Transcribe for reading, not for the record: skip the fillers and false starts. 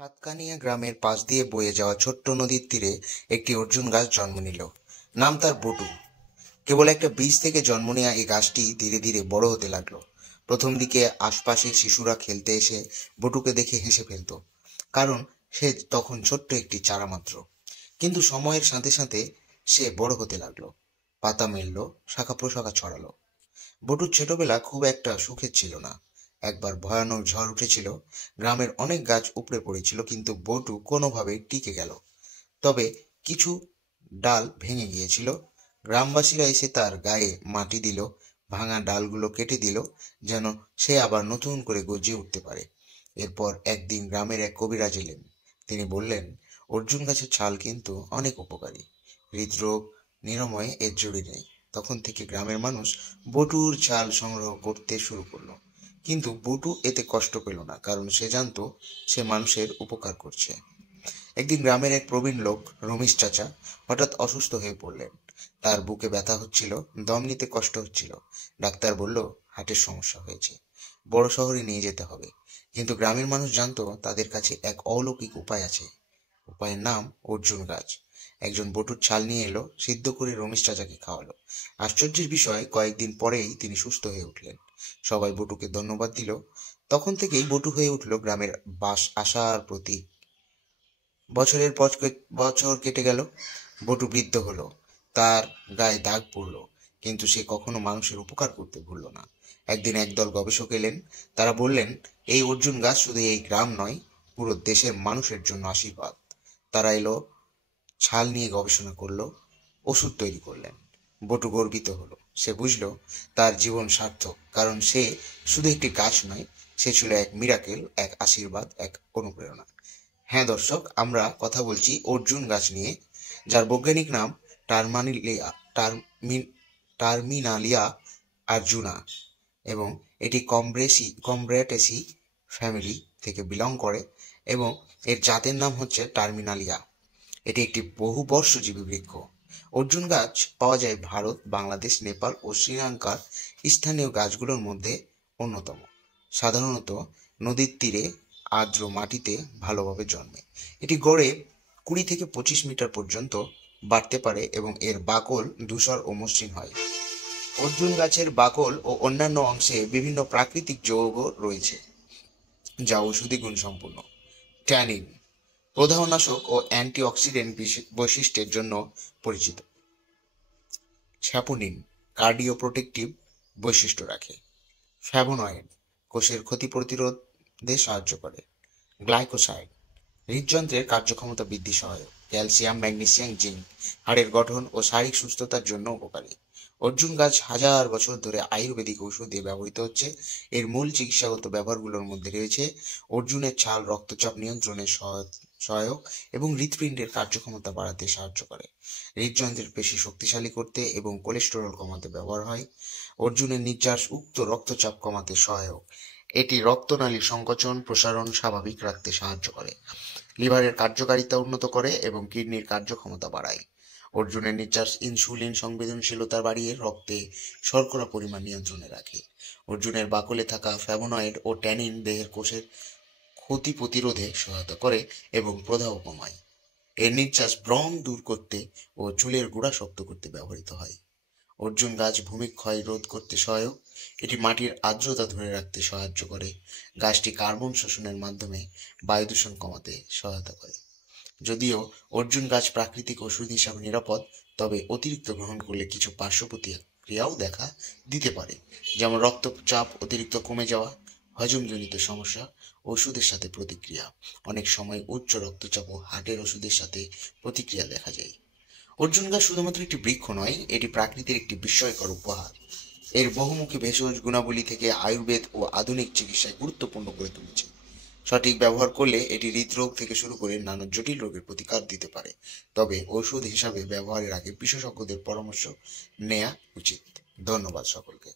সাতকানিয়া গ্রামের পাশ দিয়ে বয়ে যাওয়া ছোট্ট নদীর তীরে একটি অর্জুন গাছ জন্ম নিল। নাম তার বটু। কেবল একটা বীজ থেকে জন্ম নেওয়া এই গাছটি ধীরে ধীরে বড় হতে লাগলো। প্রথম দিকে আশপাশের শিশুরা খেলতে এসে বটুকে দেখে হেসে ফেলত, কারণ সে তখন ছোট্ট একটি চারা মাত্র। কিন্তু সময়ের সাথে সাথে সে বড় হতে লাগলো, পাতা মেললো, শাখা প্রশাখা ছড়ালো। বটুর ছোটবেলা খুব একটা সুখের ছিল না। একবার ভয়ানক ঝড় উঠেছিল, গ্রামের অনেক গাছ উপড়ে পড়েছিল, কিন্তু বটু কোনোভাবে টিকে গেল। তবে কিছু ডাল ভেঙে গিয়েছিল। গ্রামবাসীরা এসে তার গায়ে মাটি দিল, ভাঙা ডালগুলো কেটে দিল, যেন সে আবার নতুন করে গজিয়ে উঠতে পারে। এরপর একদিন গ্রামের এক কবিরাজ এলেন। তিনি বললেন, অর্জুন গাছের ছাল কিন্তু অনেক উপকারী, হৃদরোগ নিরাময়ে এর জুড়ি নেই। তখন থেকে গ্রামের মানুষ বটুর ছাল সংগ্রহ করতে শুরু করলো। কিন্তু বটু এতে কষ্ট পেল না, কারণ সে জানতো সে মানুষের উপকার করছে। একদিন গ্রামের এক প্রবীণ লোক, রমেশ চাচা, হঠাৎ অসুস্থ হয়ে পড়লেন। তার বুকে ব্যথা হচ্ছিল, দম নিতে কষ্ট হচ্ছিল। ডাক্তার বলল, হার্টের সমস্যা হয়েছে, বড় শহরে নিয়ে যেতে হবে। কিন্তু গ্রামের মানুষ জানতো তাদের কাছে এক অলৌকিক উপায় আছে। উপায়ের নাম অর্জুন গাছ। একজন বটুর ছাল নিয়ে এলো, সিদ্ধ করে রমেশ চাচাকে খাওয়ালো। আশ্চর্যের বিষয়, কয়েকদিন পরেই তিনি সুস্থ হয়ে উঠলেন। সবাই বটুকে ধন্যবাদ দিল। তখন থেকেই বটু হয়ে উঠল গ্রামের আশার প্রতীক। বছরের পর বছর কেটে গেল, বটু বৃদ্ধ হলো, তার গায়ে দাগ পড়লো, কিন্তু সে কখনো মানুষের উপকার করতে ভুলল না। একদিন একদল গবেষক এলেন। তারা বললেন, এই অর্জুন গাছ শুধু এই গ্রাম নয়, পুরো দেশের মানুষের জন্য আশীর্বাদ। তারা এলো, ছাল নিয়ে গবেষণা করলো, ওষুধ তৈরি করলেন। বটু গর্বিত হলো। সে বুঝলো তার জীবন সার্থক, কারণ সে শুধু একটি গাছ নয়, সে ছিল এক মিরাকেল, এক আশীর্বাদ, এক অনুপ্রেরণা। হ্যাঁ দর্শক, আমরা কথা বলছি অর্জুন গাছ নিয়ে, যার বৈজ্ঞানিক নাম টার্মিনালিয়া আর্জুনা, এবং এটি কমব্রেটেসি ফ্যামিলি থেকে বিলং করে, এবং এর জাতের নাম হচ্ছে টার্মিনালিয়া। এটি একটি বহুবর্ষজীবী বৃক্ষ। অর্জুন গাছ পাওয়া যায় ভারত, বাংলাদেশ, নেপাল ও শ্রীলঙ্কার স্থানীয় গাছগুলোর মধ্যে অন্যতম। সাধারণত নদীর তীরে আর্দ্র মাটিতে ভালোভাবে জন্মে। এটি গড়ে 20 থেকে 25 মিটার পর্যন্ত বাড়তে পারে এবং এর বাকল ধূসর ও মসৃণ হয়। অর্জুন গাছের বাকল ও অন্যান্য অংশে বিভিন্ন প্রাকৃতিক যৌগ রয়েছে, যা ঔষধি গুণ সম্পন্ন। ট্যানিন প্রদাহনাশক ও অ্যান্টিঅক্সিডেন্ট বৈশিষ্ট্যের জন্য পরিচিত। স্যাপোনিন কার্ডিওপ্রোটেক্টিভ বৈশিষ্ট্য রাখে। ফ্ল্যাভোনয়েড কোষের ক্ষতি প্রতিরোধে সাহায্য করে। গ্লাইকোসাইড হৃদযন্ত্রের কার্যক্ষমতা বৃদ্ধি সহায়ক। ক্যালসিয়াম, ম্যাগনেসিয়াম, জিঙ্ক হাড়ের গঠন ও শারীরিক সুস্থতার জন্য উপকারী। অর্জুন গাছ হাজার বছর ধরে আয়ুর্বেদিক ঔষধে ব্যবহৃত হচ্ছে। এর মূল চিকিৎসাগত ব্যবহারগুলোর মধ্যে রয়েছে অর্জুনের ছাল রক্তচাপ নিয়ন্ত্রণে সহায়ক এবং হৃৎপিণ্ডের কার্যক্ষমতা বাড়াতে সাহায্য করে। হৃদযন্ত্রের পেশি শক্তিশালী করতে এবং কোলেস্টেরল কমাতে ব্যবহার হয়। অর্জুনের নির্যাস উক্ত রক্তচাপ কমাতে সহায়ক। এটি রক্তনালীর সংকোচন প্রসারণ স্বাভাবিক রাখতে সাহায্য করে। লিভারের কার্যকারিতা উন্নত করে এবং কিডনির কার্যক্ষমতা বাড়ায়। অর্জুনের নির্যাস ইনসুলিন সংবেদনশীলতা বাড়িয়ে রক্তে শর্করা পরিমাণ নিয়ন্ত্রণে রাখে। অর্জুনের বাকলে থাকা ফ্ল্যাভোনয়েড ও ট্যানিন দেহের কোষের ক্ষতি প্রতিরোধে সহায়তা করে এবং প্রদাহ কমায়। এর নির্যাস ব্রণ দূর করতে ও চুলের গোড়া শক্ত করতে ব্যবহৃত হয়। অর্জুন গাছ ভূমিক্ষয় রোধ করতে সহায়ক। এটি মাটির আর্দ্রতা ধরে রাখতে সাহায্য করে। গাছটি কার্বন শোষণের মাধ্যমে বায়ু দূষণ কমাতে সহায়তা করে। যদিও অর্জুন গাছ প্রাকৃতিক ওষুধ হিসাবে নিরাপদ, তবে অতিরিক্ত গ্রহণ করলে কিছু পার্শ্ব প্রতিক্রিয়াও দেখা দিতে পারে, যেমন রক্তচাপ অতিরিক্ত কমে যাওয়া, হজমজনিত সমস্যা, ওষুধের সাথে প্রতিক্রিয়া। অনেক সময় উচ্চ রক্তচাপ ও হার্টের ওষুধের সাথে প্রতিক্রিয়া দেখা যায়। অর্জুন গাছ শুধুমাত্র একটি বৃক্ষ নয়, এটি প্রাকৃতির একটি বিস্ময়কর উপহার। এর বহুমুখী ভেষজ গুণাবলী থেকে আয়ুর্বেদ ও আধুনিক চিকিৎসায় গুরুত্বপূর্ণ করে তুলেছে। সঠিক ব্যবহার করলে এটি হৃদরোগ থেকে শুরু করে নানা জটিল রোগের প্রতিকার দিতে পারে। তবে ওষুধ হিসাবে ব্যবহারের আগে বিশেষজ্ঞদের পরামর্শ নেওয়া উচিত। ধন্যবাদ সকলকে।